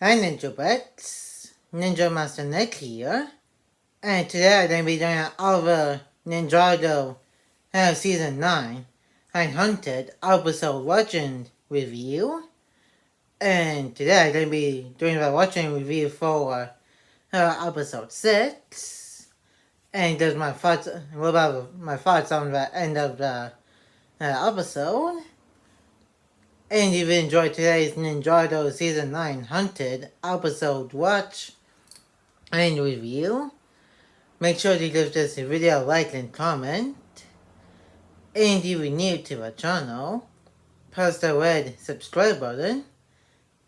Hi Ninja Bets, Ninja Master Nick here, and today I'm going to be doing an over Ninjago Season 9 Hunted episode watching review, and today I'm going to be doing a watching review for episode 6, and there's my thoughts, a little bit of my thoughts on the end of the episode. And if you enjoyed today's Ninjago Season 9 Hunted episode watch and review, make sure to give this video a like and comment. And if you're new to the channel, press the red subscribe button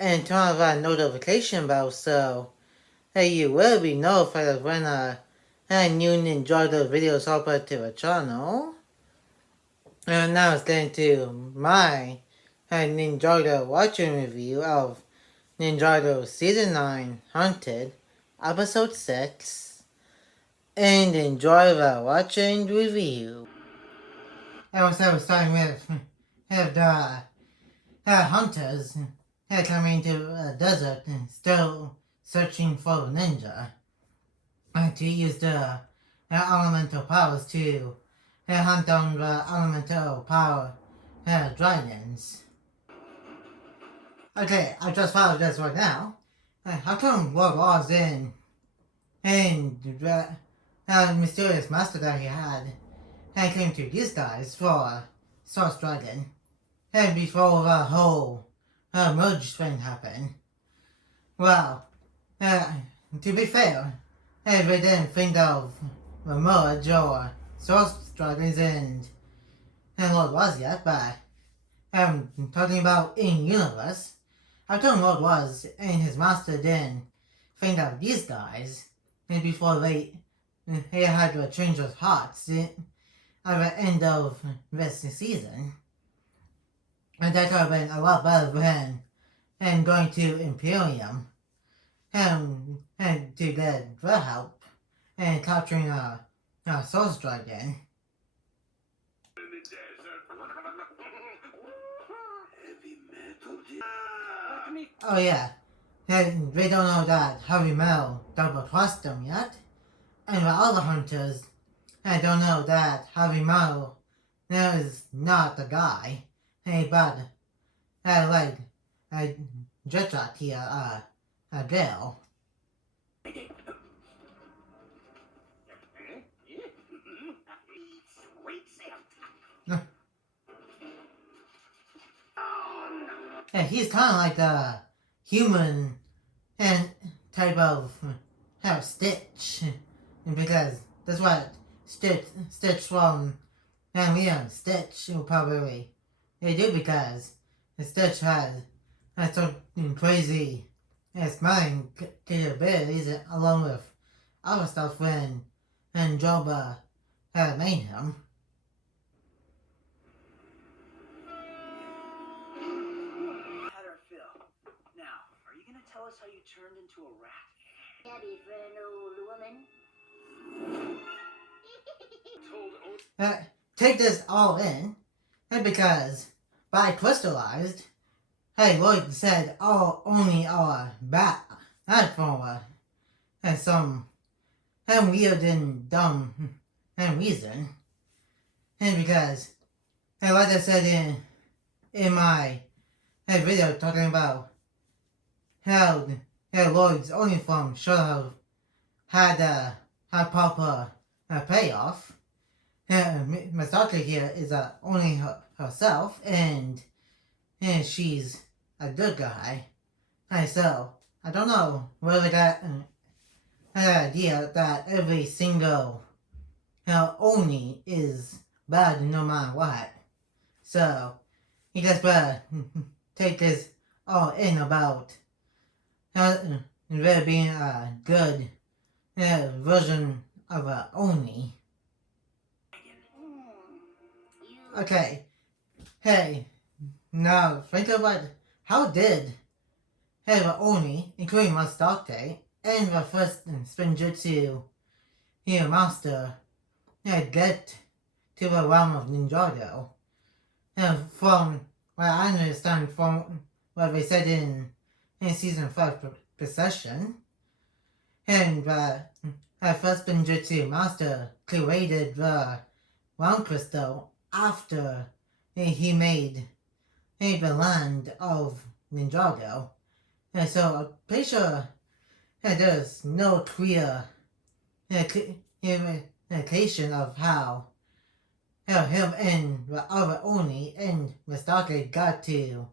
and turn on that notification bell so that you will be notified of when a new Ninjago videos upload to the channel. And now let's get into my Ninjago watching review of Ninjago Season 9 Hunted Episode 6, and enjoy the watching review. Episode starting with the hunters coming to the desert and still searching for a ninja to use the elemental powers to hunt down the elemental power dragons. Okay, I just followed this right now. How come Lord Law's in and the mysterious master that he had came to these guys for Source Dragon and before the whole merge thing happened? Well, to be fair, they didn't think of the merge or Source Dragons and Lord Was yet, but talking about in-universe, how come Lord Was and his master didn't think of these guys and before they had to change their hearts at the end of this season? And that would have been a lot better than going to Imperium and to get their help and capturing a Source Dragon. Oh yeah, they don't know that Heavy Metal double crossed them yet, and the other hunters don't know that Heavy Metal is not the guy, but like Jet Shot here, a girl. Yeah, he's kind of like a human and type of Stitch, because that's what Stitch from Leon Stitch will probably do, because Stitch has something crazy smelling capabilities along with other stuff when Joba made him. Tell us how you turned into a rat. Daddy, for an old woman. Take this all in, because by crystallized, Lloyd said only our bat for some weird and dumb reason, and because like I said in my video talking about how Lloyd's only form should have had proper payoff. Masaka here is only herself, and she's a good guy. So I don't know where they got an idea that every single Oni is bad no matter what. So you guys better take this all in about there being a good version of a Oni. Okay, hey, now think about how did the Oni, including Mastate, and the first Spinjutsu master get to the realm of Ninjago? From what I understand from what they said in in season 5 possession, and first Ninjutsu master created the Realm Crystal after he made the land of Ninjago. And so I'm pretty sure there's no clear indication of how him and the other Oni and Mistake got to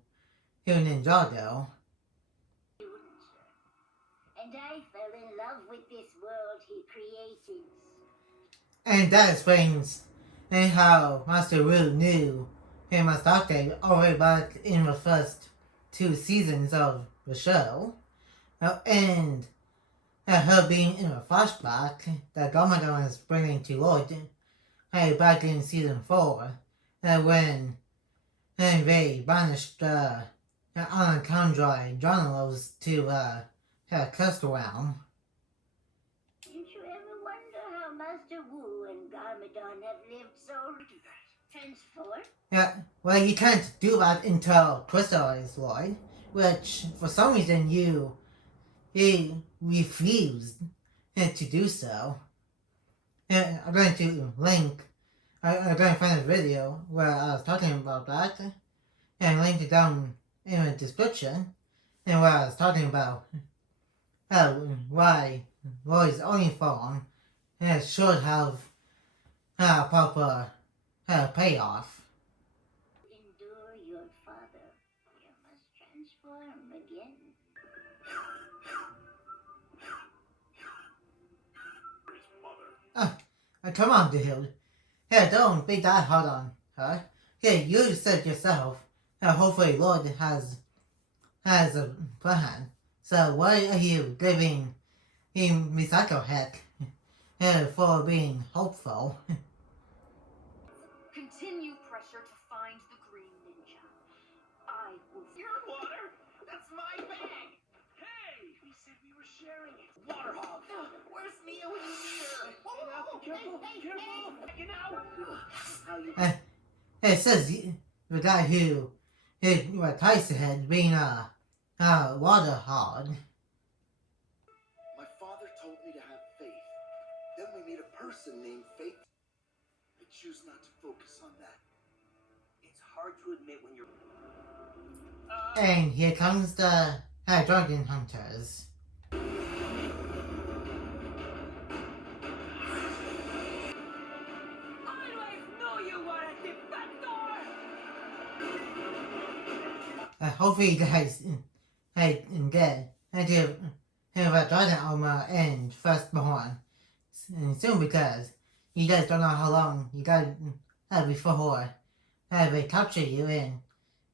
Ninjago. And I fell in love with this world he created. And that explains how Master Wu knew Mistake already back in the first 2 seasons of the show. And her being in a flashback that Garmadon is bringing to Lord back in season 4 when they banished Anakandrai journals to Crystal Realm. Didn't you ever wonder how Master Wu and Garmadon have lived so henceforth? Yeah, well, you can't do that until Crystal is Lord, which for some reason you refused to do so. I'm going to link. I'm going to find a video where I was talking about that, and link it down in the description, and where I was talking about why Roy's only form should have a proper payoff. Endure your father. You must transform again. Come on, dude. Hey, don't be that hard on her. Hey, you said yourself. Hopefully, Lord has a plan. So why are you giving him Misako heck for being hopeful? Continue pressure to find the green ninja. I will. Your water? That's my bag! Hey! We said we were sharing it. Water hog! Where's Mia when you need her? Careful! Careful! You know! How you... It says the guy who Tyson had being a water hog. My father told me to have faith. Then we meet a person named Faith. I choose not to focus on that. It's hard to admit when you're... And here comes the dragon hunters. Hopefully you guys get to have a dragon armor and firstborn soon, because you guys don't know how long you got before they capture you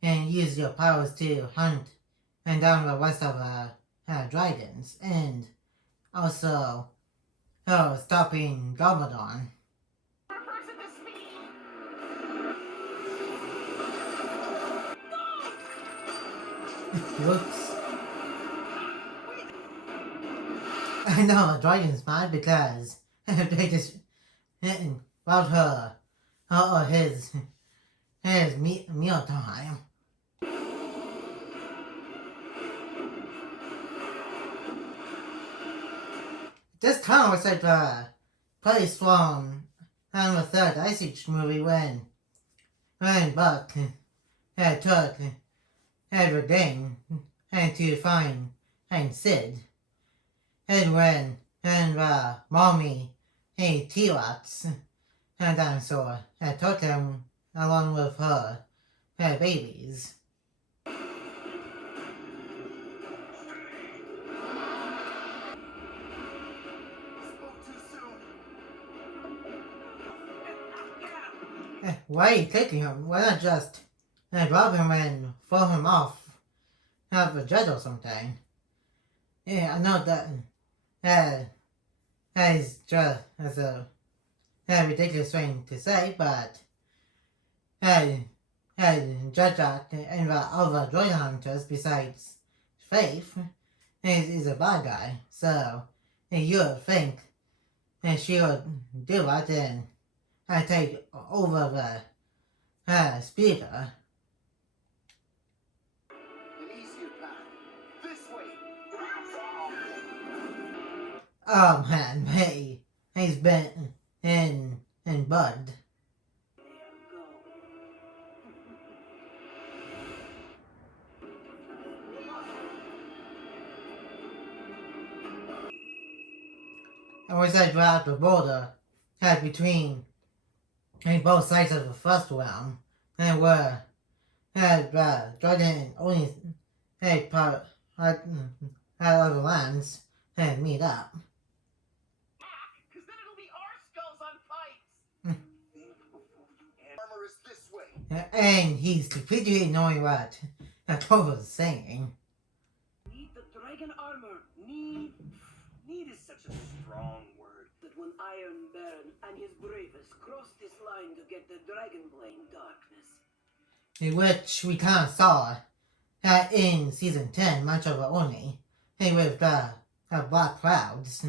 and use your powers to hunt and down the rest of dragons, and also stopping Garmadon. Whoops. I know, a dragon's mad because they just about her or his meal time. This kind of looks like the place from the third Ice Age movie when Buck took everything to find Sid, and when mommy T-Rex dinosaur took him along with her babies. Why are you kicking him? Why not just drop him and throw him off a jet or something? Yeah, I know that is just as a ridiculous thing to say, but Judge Jack and the other dragon hunters besides Faith is a bad guy, so you would think she would do that and take over the speeder. An easier path. This Oh man, he's been in Bud. And once I dropped the border, had between both sides of the first round, and were had Jordan only had part had other lands and meet up. Because then it'll be our skulls on pikes. Think before you answer. Armor is this way. And he's completely ignoring what Thor was saying. Need the dragon armor. Need is such a strong word. That when Iron Baron and his bravest crossed this line to get the dragon blade in darkness. Which we kind of saw in season 10, much of it only, with the black clouds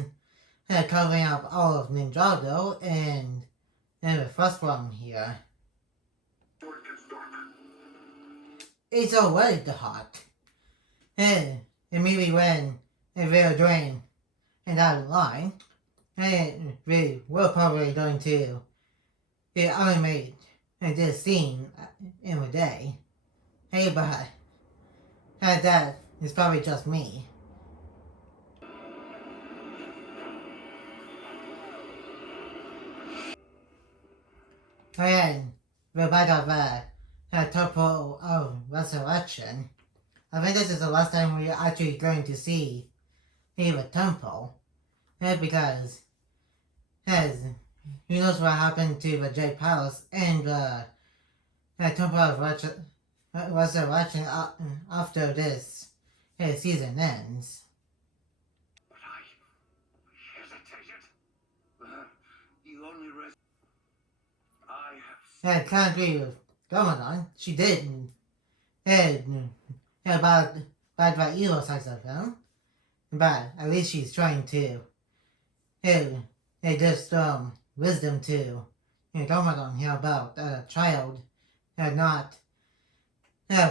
covering up all of Ninjago and the first one here. It's already hot. Immediately when they were doing that line, we were probably going to animate this scene in a day. But that is probably just me. And the bite of a Temple of Resurrection. I think this is the last time we're actually going to see the temple. Because as who knows what happened to the Jade Palace and the Temple of Resurrection after this season ends. But I hesitated. You only rest. I have. I can't agree with Ramadan. She did about the evil sides of him. But at least she's trying to just wisdom to Ramadan here about a child not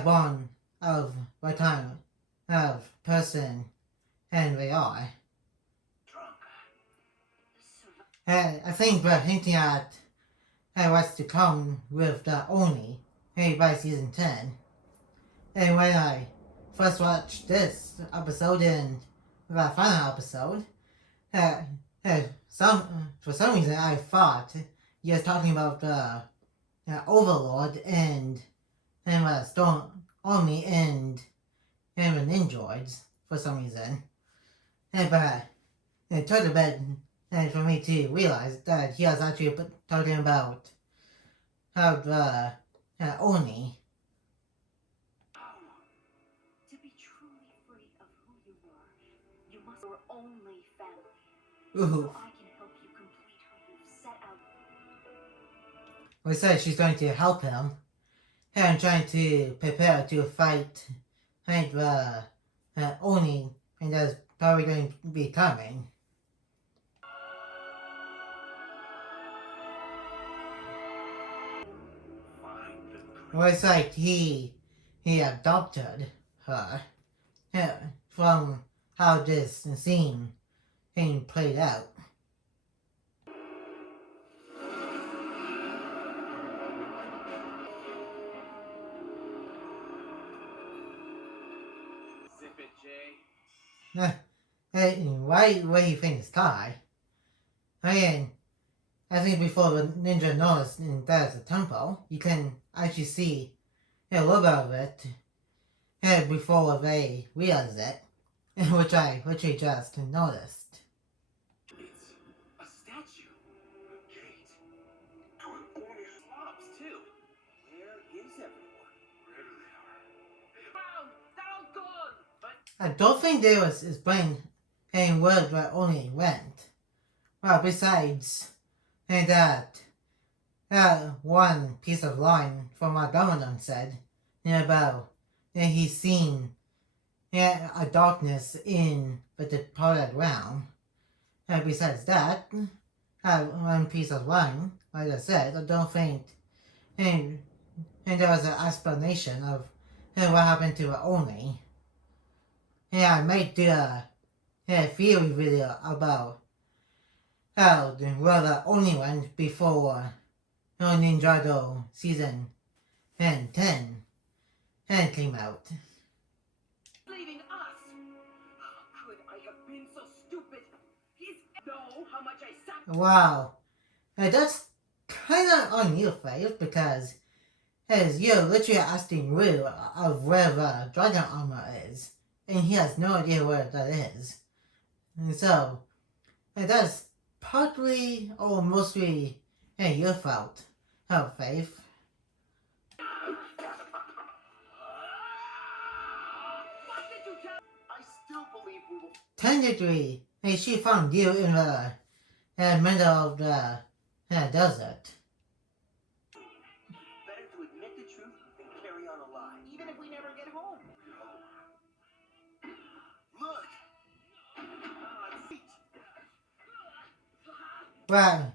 born of what kind of person and they are. I think we're hinting at what's to come with the Oni by season 10. And when I first watched this episode and the final episode, for some reason I thought he was talking about the Overlord and the Storm Army and the Ninjoids for some reason. But it took a bit for me to realize that he was actually talking about how the Oni. To be truly free of who you must your only family. Ooh. So I can help you complete who you've set out. We said she's going to help him and trying to prepare to fight the Oni, and that's probably going to be coming. Well, it's like he adopted her from how this scene played out. Zip it, Jay. Why do you think it's Kai? I mean, I think before the ninja knows there's a temple, you can actually see a little bit of it before they realize it, which I just noticed. It's a statue. A gate. To an Oni's mobs, too. Where is everyone? Wherever they are. Found! They're all gone! But I don't think there was explained any word where Oni went. Well, besides that one piece of line from what Ramadan said about he's seen a darkness in the departed realm. Besides that, one piece of line, like I said, I don't think and there was an explanation of what happened to Oni. I might do theory video about how they were the only ones before Ninjago season 10 came out. Leaving us. How could I have been so stupid? He's know how much I sacrificed. Wow, that's kind of on you, Faith, because you're literally asking Rue of where the dragon armor is, and he has no idea where that is. And so, that's partly or mostly your fault, Faith. What did you tell? I still believe we will. Technically, she found you in the middle of the desert. Better to admit the truth than carry on a lie, even if we never get home. Look! But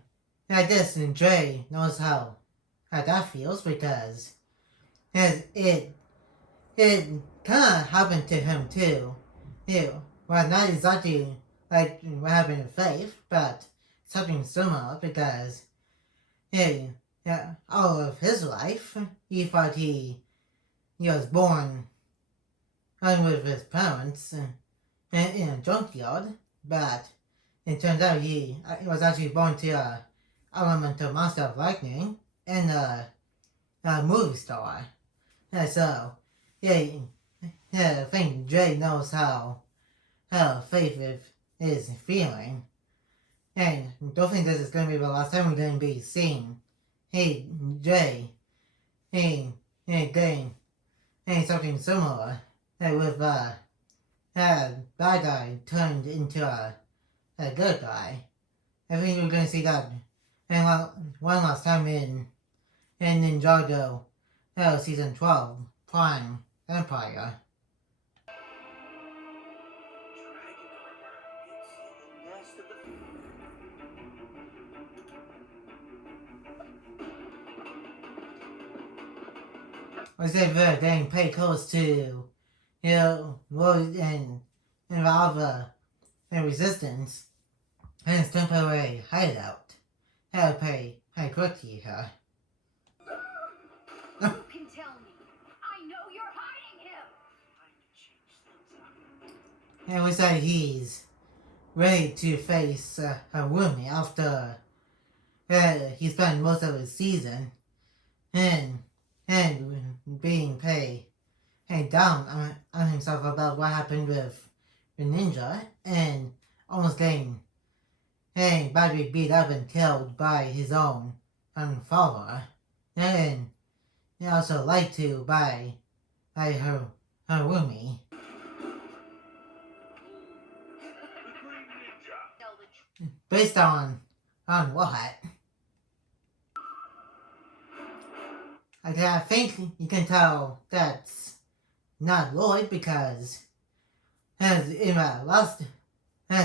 I guess Dre knows how that feels because it kind of happened to him too. Well, not exactly like what happened to Faith, but something similar because all of his life he thought he was born with his parents in a junkyard, but it turns out he was actually born to a elemental monster of lightning and a movie star. And so, I think Jay knows how Faith is feeling. And don't think this is going to be the last time we're going to be seeing Jay doing something similar with bad guy turned into a good guy. I think we're going to see that one last time in Ninjago Season 12, Prime Empire. Dragon armor. It's in the nest of the. I say they're getting pretty close to, Road and Valva and Resistance and its temporary hideout. How pretty quickly here. You can tell me. I know you're hiding him. Time to change things up. And we say he's ready to face Harumi after he spent most of his season and being paid down on himself about what happened with the ninja and almost getting badly beat up and killed by his own follower, and he also lied to by Harumi. The Green Ninja. Tell the truth. Based on what? I think you can tell that's not Lloyd because as in the last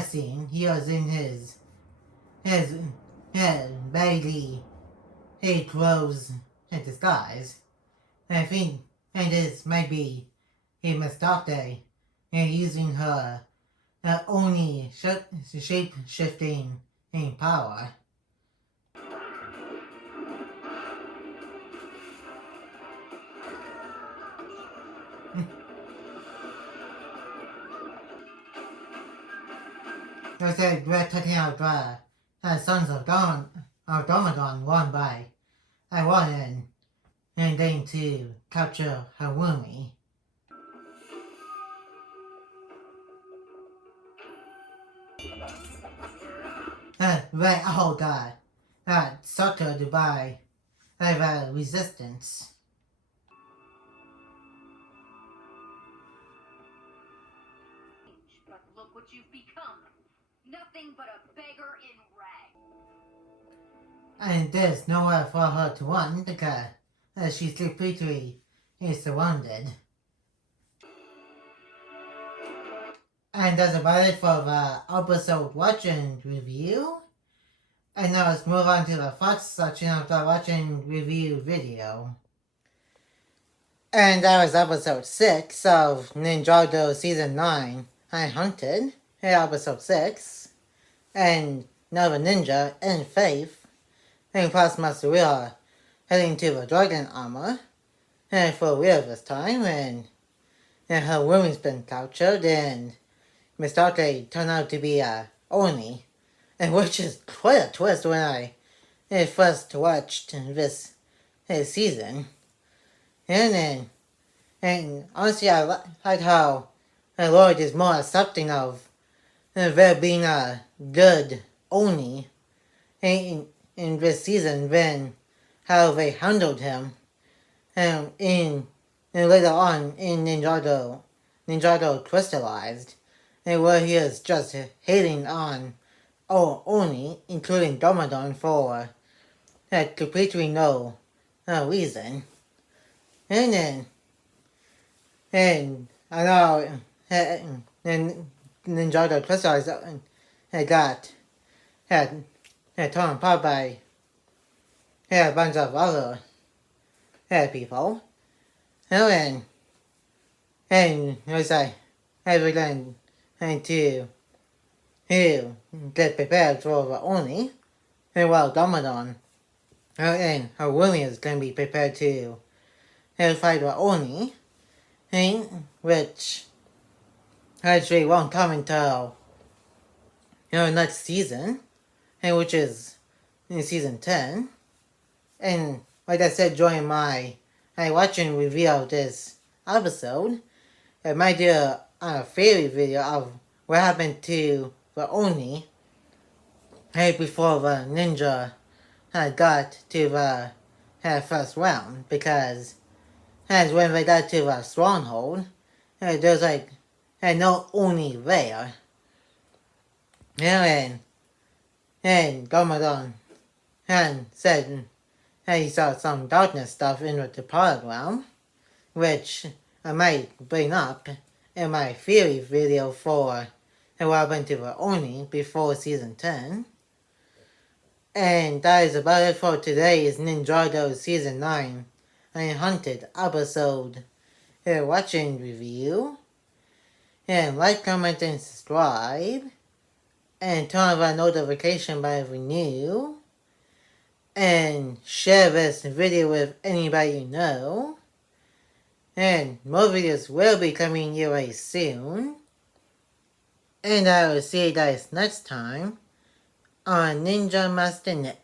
scene he was in his baggy clothes and disguise. And I think this might be a Mistake and using her only shape shifting power. I said we're taking out the Sons of Domagon one by one and then to capture Harumi. Right, oh god. Suckered by Resistance. But look what you've become. Nothing but a beggar in rags. And there's nowhere for her to run because she's completely surrounded. And that's about it for the episode watch and review. And now let's move on to the thoughts section of the watch and review video. And that was episode 6 of Ninjago Season 9, I Hunted. episode 6, and now the ninja and Faith, and plus Master we are heading to the dragon armor, and for real this time, and her room's been captured, and Miss Darkly turned out to be Oni, and which is quite a twist when I first watched this season. And honestly, I like how Lord is more accepting of there being a good Oni in this season than how they handled him and later on in Ninjago Crystallized, and where he is just hating on Oni, including Domadon, for completely no reason. And I know and Ninjago Crystallized got torn apart by a bunch of other people. And it was like everything to get prepared for the Oni. And while Domadon and her woman is going to be prepared to fight the Oni, which actually won't come until next season, and which is in season 10. And like I said during my watching review of this episode, I might do a theory video of what happened to the Oni before the ninja got to the first round, because as when they got to the stronghold, there's like no Oni there. And Domadon said he saw some darkness stuff in the Departed Realm, which I might bring up in my theory video for what happened to the Oni before season 10. And that is about it for today's Ninjago season 9 and Hunted episode watching review. And like, comment, and subscribe. And turn on the notification bell if you're new. And share this video with anybody you know. And more videos will be coming your way soon. And I will see you guys next time on Ninja Master Net.